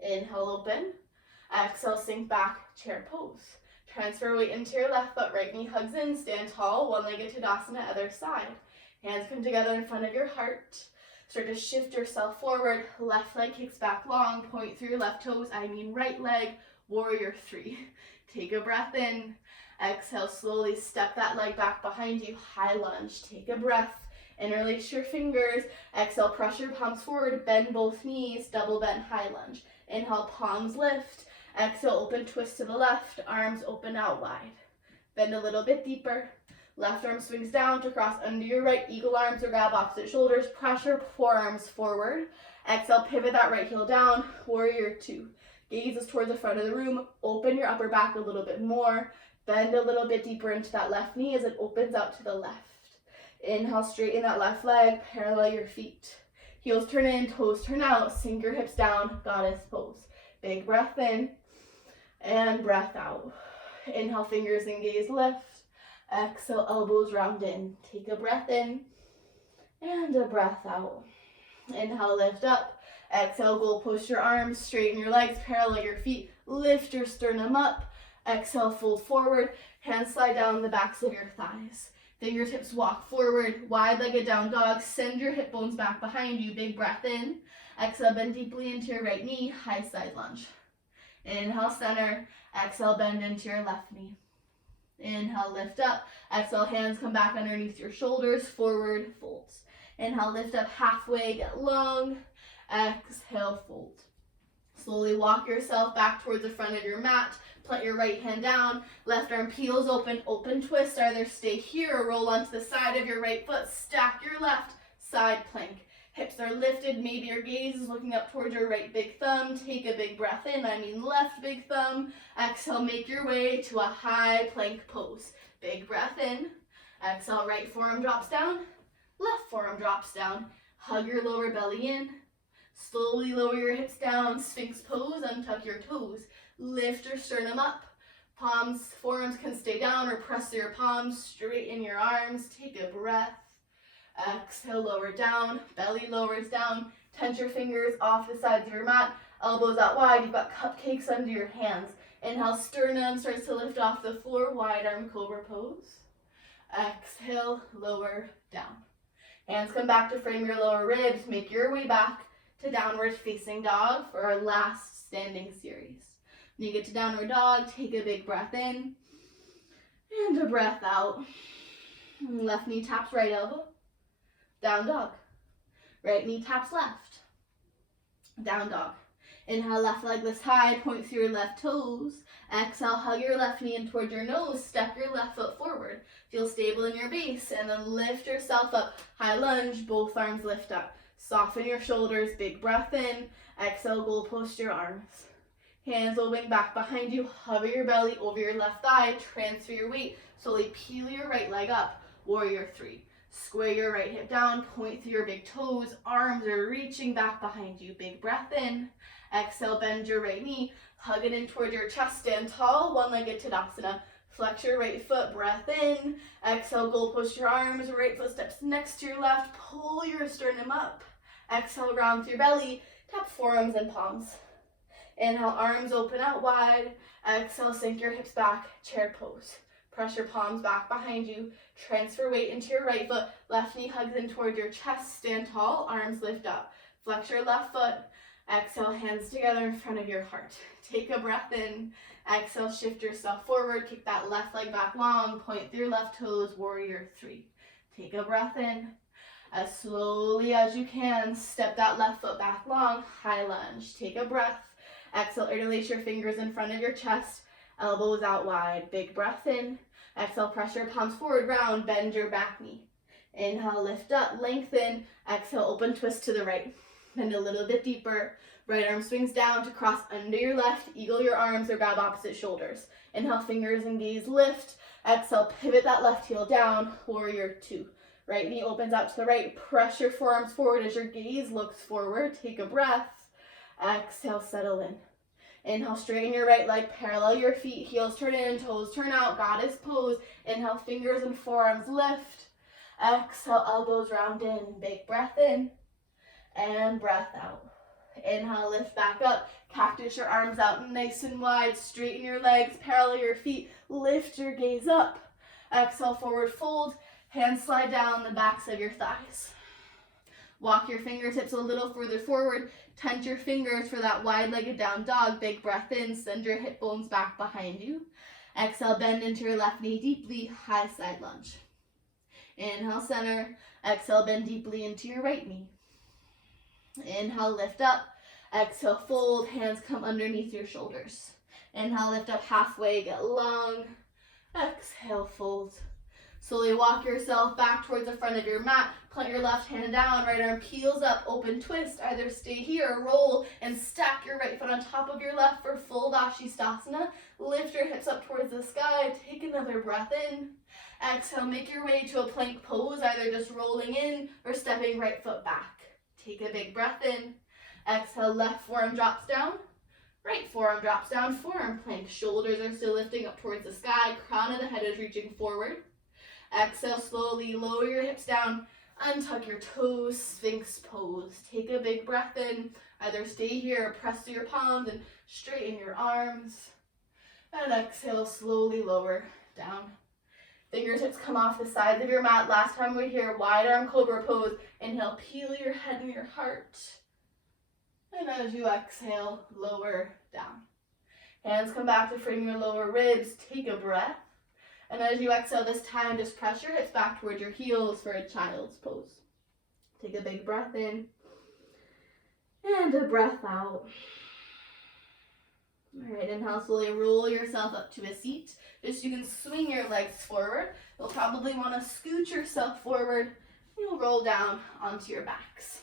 Inhale, open. Exhale, sink back, chair pose. Transfer weight into your left foot, right knee hugs in, stand tall, one-legged Tadasana, other side. Hands come together in front of your heart. Start to shift yourself forward, left leg kicks back long, point through your left toes, right leg, warrior 3. Take a breath in. Exhale, slowly step that leg back behind you, high lunge. Take a breath. Interlace your fingers. Exhale, press your palms forward, bend both knees, double bend high lunge. Inhale, palms lift. Exhale, open twist to the left, arms open out wide. Bend a little bit deeper. Left arm swings down to cross under your right. Eagle arms or grab opposite shoulders. Pressure forearms forward. Exhale, pivot that right heel down. Warrior two. Gaze is towards the front of the room. Open your upper back a little bit more. Bend a little bit deeper into that left knee as it opens out to the left. Inhale, straighten that left leg. Parallel your feet. Heels turn in, toes turn out. Sink your hips down. Goddess pose. Big breath in and breath out. Inhale, fingers and gaze lift. Exhale, elbows round in. Take a breath in and a breath out. Inhale, lift up. Exhale, goal push your arms, straighten your legs, parallel your feet, lift your sternum up. Exhale, fold forward, hands slide down the backs of your thighs. Fingertips walk forward, wide-legged down dog, send your hip bones back behind you, big breath in. Exhale, bend deeply into your right knee, high side lunge. Inhale, center. Exhale, bend into your left knee. Inhale, lift up. Exhale, hands come back underneath your shoulders, forward folds. Inhale, lift up halfway, get long. Exhale, fold. Slowly walk yourself back towards the front of your mat. Plant your right hand down. Left arm peels open, open twist. Either stay here or roll onto the side of your right foot. Stack your left, side plank. Hips are lifted. Maybe your gaze is looking up towards your right big thumb. Take a big breath in. I mean left big thumb. Exhale, make your way to a high plank pose. Big breath in. Exhale, right forearm drops down. Left forearm drops down. Hug your lower belly in. Slowly lower your hips down. Sphinx pose. Untuck your toes. Lift your sternum up. Forearms can stay down or press your palms. Straighten your arms. Take a breath. Exhale, lower down. Belly lowers down. Tense your fingers off the sides of your mat. Elbows out wide. You've got cupcakes under your hands. Inhale, sternum starts to lift off the floor. Wide arm Cobra pose. Exhale, lower down. Hands come back to frame your lower ribs. Make your way back to downward facing dog for our last standing series. When you get to downward dog, take a big breath in and a breath out. Left knee taps right elbow. Down dog. Right knee taps left. Down dog. Inhale, left leg lifts high, point through your left toes. Exhale, hug your left knee in towards your nose. Step your left foot forward. Feel stable in your base, and then lift yourself up. High lunge, both arms lift up. Soften your shoulders, big breath in. Exhale, goal post your arms. Hands opening back behind you. Hover your belly over your left thigh. Transfer your weight. Slowly peel your right leg up. Warrior three. Square your right hip down. Point through your big toes. Arms are reaching back behind you. Big breath in. Exhale, bend your right knee. Hug it in toward your chest. Stand tall. One-legged Tadasana. Flex your right foot. Breath in. Exhale, goal push your arms. Right foot steps next to your left. Pull your sternum up. Exhale, round through your belly. Tap forearms and palms. Inhale, arms open out wide. Exhale, sink your hips back. Chair pose. Press your palms back behind you. Transfer weight into your right foot. Left knee hugs in toward your chest. Stand tall. Arms lift up. Flex your left foot. Exhale, hands together in front of your heart. Take a breath in. Exhale, shift yourself forward. Kick that left leg back long. Point through your left toes. Warrior three. Take a breath in. As slowly as you can, step that left foot back long. High lunge. Take a breath. Exhale, interlace your fingers in front of your chest. Elbows out wide. Big breath in. Exhale, press your palms forward, round. Bend your back knee. Inhale, lift up, lengthen. Exhale, open twist to the right. Bend a little bit deeper. Right arm swings down to cross under your left. Eagle your arms or grab opposite shoulders. Inhale, fingers and gaze lift. Exhale, pivot that left heel down. Warrior two. Right knee opens out to the right. Press your forearms forward as your gaze looks forward. Take a breath. Exhale, settle in. Inhale, straighten your right leg, parallel your feet, heels turn in, toes turn out, goddess pose. Inhale, fingers and forearms lift. Exhale, elbows round in, big breath in, and breath out. Inhale, lift back up, cactus your arms out nice and wide, straighten your legs, parallel your feet, lift your gaze up. Exhale, forward fold, hands slide down the backs of your thighs. Walk your fingertips a little further forward. Tense your fingers for that wide-legged down dog. Big breath in. Send your hip bones back behind you. Exhale, bend into your left knee deeply. High side lunge. Inhale, center. Exhale, bend deeply into your right knee. Inhale, lift up. Exhale, fold. Hands come underneath your shoulders. Inhale, lift up halfway. Get long. Exhale, fold. Slowly walk yourself back towards the front of your mat. Plant your left hand down, right arm peels up, open twist. Either stay here or roll and stack your right foot on top of your left for full Vashisthasana. Lift your hips up towards the sky. Take another breath in. Exhale, make your way to a plank pose, either just rolling in or stepping right foot back. Take a big breath in. Exhale, left forearm drops down. Right forearm drops down, forearm plank. Shoulders are still lifting up towards the sky. Crown of the head is reaching forward. Exhale, slowly lower your hips down. Untuck your toes, Sphinx Pose. Take a big breath in. Either stay here or press through your palms and straighten your arms. And exhale, slowly lower down. Fingertips come off the sides of your mat. Last time we're here, wide arm Cobra pose. Inhale, peel your head and your heart. And as you exhale, lower down. Hands come back to frame your lower ribs. Take a breath. And as you exhale this time, just press your hips back towards your heels for a child's pose. Take a big breath in. And a breath out. All right, inhale, slowly roll yourself up to a seat. Just so you can swing your legs forward. You'll probably want to scoot yourself forward. You'll roll down onto your backs.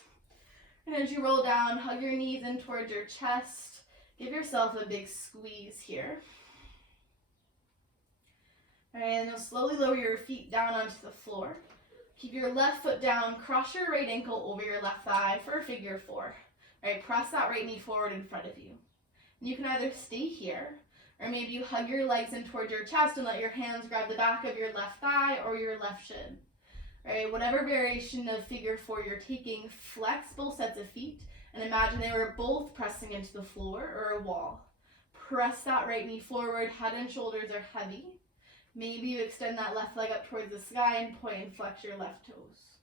And as you roll down, hug your knees in towards your chest. Give yourself a big squeeze here. All right, and you'll slowly lower your feet down onto the floor. Keep your left foot down, cross your right ankle over your left thigh for a figure four. All right, press that right knee forward in front of you. And you can either stay here, or maybe you hug your legs in towards your chest and let your hands grab the back of your left thigh or your left shin. All right, whatever variation of figure four you're taking, flex both sets of feet and imagine they were both pressing into the floor or a wall. Press that right knee forward, head and shoulders are heavy. Maybe you extend that left leg up towards the sky and point and flex your left toes.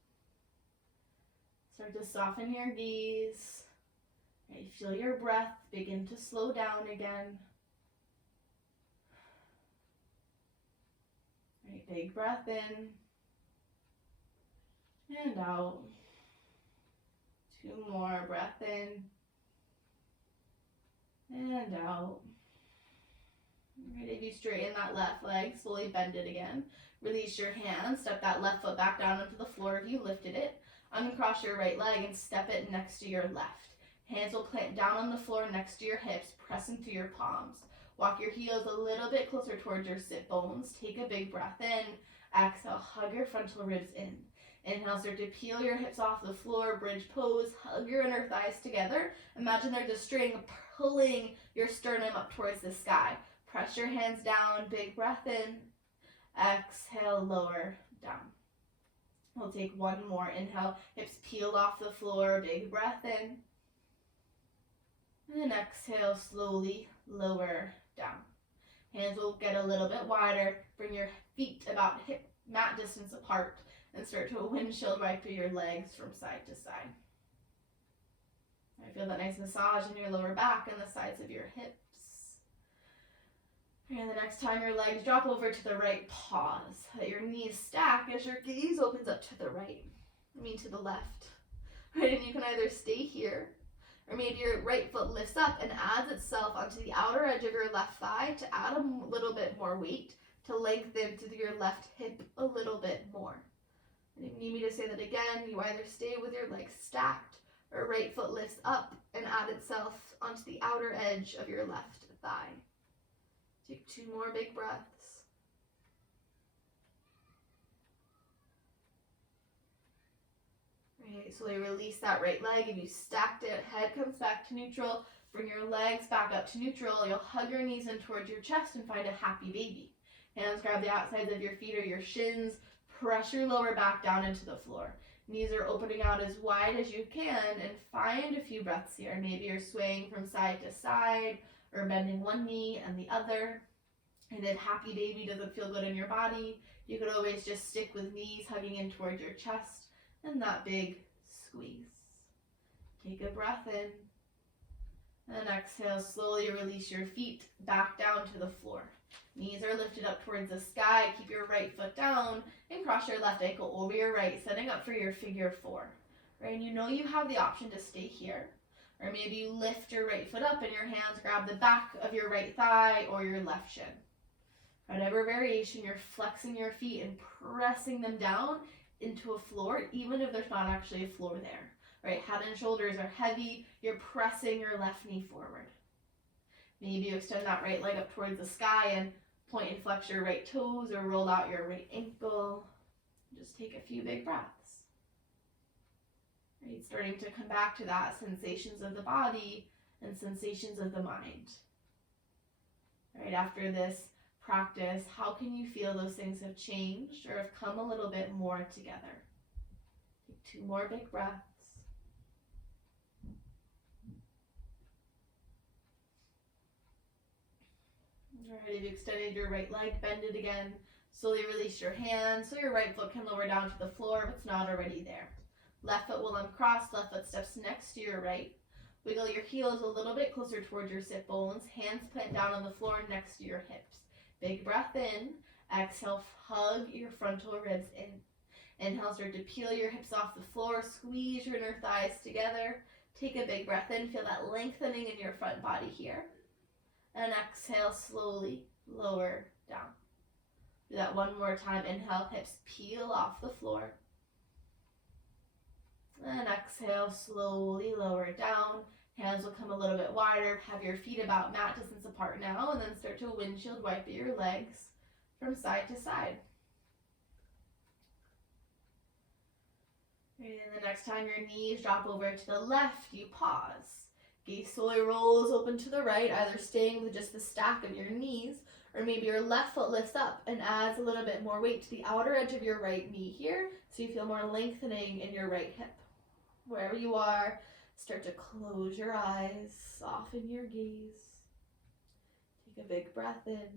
Start to soften your gaze. Right, feel your breath begin to slow down again. Right, big breath in and out. Two more, breath in and out. Right, if you straighten that left leg, slowly bend it again. Release your hands, step that left foot back down onto the floor if you lifted it. Uncross your right leg and step it next to your left. Hands will plant down on the floor next to your hips, pressing through your palms. Walk your heels a little bit closer towards your sit bones. Take a big breath in. Exhale, hug your frontal ribs in. Inhale, start to peel your hips off the floor, bridge pose, hug your inner thighs together. Imagine there's a string pulling your sternum up towards the sky. Press your hands down, big breath in. Exhale, lower down. We'll take one more. Inhale, hips peel off the floor, big breath in. And then exhale, slowly lower down. Hands will get a little bit wider. Bring your feet about hip mat distance apart and start to windshield right through your legs from side to side. I feel that nice massage in your lower back and the sides of your hips. And the next time your legs drop over to the right, pause. Let your knees stack as your gaze opens up to the right. To the left. Right, and you can either stay here, or maybe your right foot lifts up and adds itself onto the outer edge of your left thigh to add a little bit more weight, to lengthen through your left hip a little bit more. And if you need me to say that again, you either stay with your legs stacked, or right foot lifts up and add itself onto the outer edge of your left thigh. Take two more big breaths. Right, slowly release that right leg. If you stacked it, head comes back to neutral. Bring your legs back up to neutral. You'll hug your knees in towards your chest and find a happy baby. Hands grab the outsides of your feet or your shins. Press your lower back down into the floor. Knees are opening out as wide as you can, and find a few breaths here. Maybe you're swaying from side to side, or bending one knee and the other. And if happy baby doesn't feel good in your body, you could always just stick with knees hugging in towards your chest and that big squeeze. Take a breath in. And exhale, slowly release your feet back down to the floor. Knees are lifted up towards the sky. Keep your right foot down and cross your left ankle over your right, setting up for your figure four. Right, and you know you have the option to stay here. Or maybe you lift your right foot up and your hands grab the back of your right thigh or your left shin. Whatever variation, you're flexing your feet and pressing them down into a floor, even if there's not actually a floor there, right? Head and shoulders are heavy. You're pressing your left knee forward. Maybe you extend that right leg up towards the sky and point and flex your right toes or roll out your right ankle. Just take a few big breaths. Right? Starting to come back to that sensations of the body and sensations of the mind. Right? After this practice, how can you feel those things have changed or have come a little bit more together? Take 2 more big breaths. Alright, if you extended your right leg, bend it again. Slowly release your hands so your right foot can lower down to the floor if it's not already there. Left foot will uncross, left foot steps next to your right. Wiggle your heels a little bit closer towards your sit bones. Hands plant down on the floor next to your hips. Big breath in. Exhale, hug your frontal ribs in. Inhale, start to peel your hips off the floor. Squeeze your inner thighs together. Take a big breath in. Feel that lengthening in your front body here. And exhale, slowly lower down. Do that one more time. Inhale, hips peel off the floor. And exhale, slowly lower down. Hands will come a little bit wider. Have your feet about mat distance apart now, and then start to windshield wipe your legs from side to side. And the next time your knees drop over to the left, you pause. Gaze slowly rolls open to the right, either staying with just the stack of your knees, or maybe your left foot lifts up and adds a little bit more weight to the outer edge of your right knee here, so you feel more lengthening in your right hip. Wherever you are, start to close your eyes, soften your gaze. Take a big breath in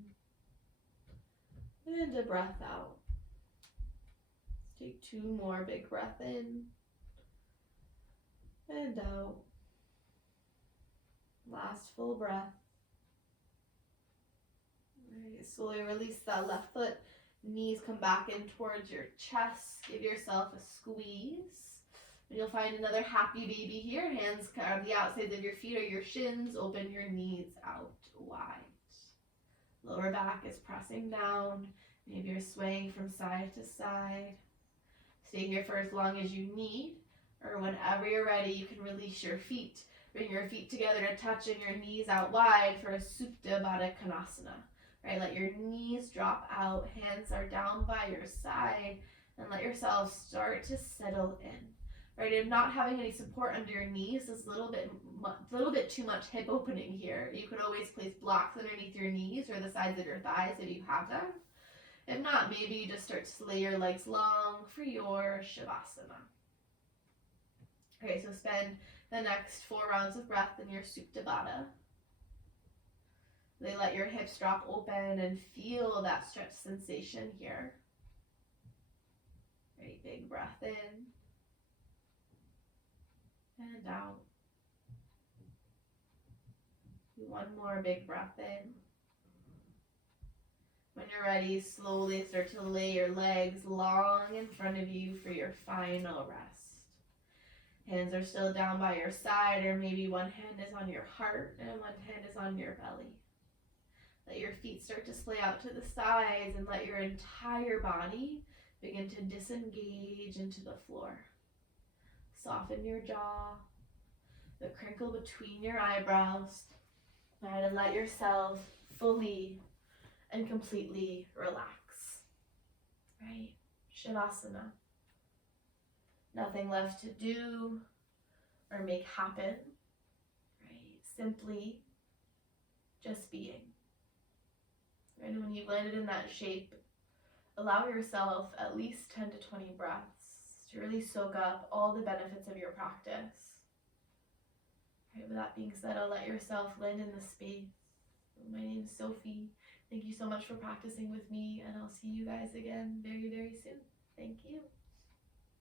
and a breath out. Let's take 2 more big breaths in and out. Last full breath. Right, slowly release that left foot. Knees come back in towards your chest. Give yourself a squeeze. And you'll find another happy baby here. Hands on the outsides of your feet or your shins. Open your knees out wide. Lower back is pressing down. Maybe you're swaying from side to side. Stay here for as long as you need. Or whenever you're ready, you can release your feet. Bring your feet together to touch and your knees out wide for a Supta Baddha Konasana. Right, let your knees drop out, hands are down by your side, and let yourself start to settle in. Right, if not having any support under your knees is a little bit too much hip opening here. You could always place blocks underneath your knees or the sides of your thighs if you have them. If not, maybe you just start to lay your legs long for your Shavasana. Okay, so spend the next 4 rounds of breath in your Supta Baddha. They let your hips drop open and feel that stretch sensation here. Right, big breath in and out. Do 1 more big breath in. When you're ready, slowly start to lay your legs long in front of you for your final rest. Hands are still down by your side, or maybe one hand is on your heart and one hand is on your belly. Let your feet start to splay out to the sides and let your entire body begin to disengage into the floor. Soften your jaw, the crinkle between your eyebrows, and let yourself fully and completely relax. Right? Shavasana. Nothing left to do or make happen. Right? Simply just being. And when you've landed in that shape, allow yourself at least 10 to 20 breaths to really soak up all the benefits of your practice. Right, with that being said, I'll let yourself land in the space. My name is Sophie. Thank you so much for practicing with me, and I'll see you guys again very, very soon. Thank you.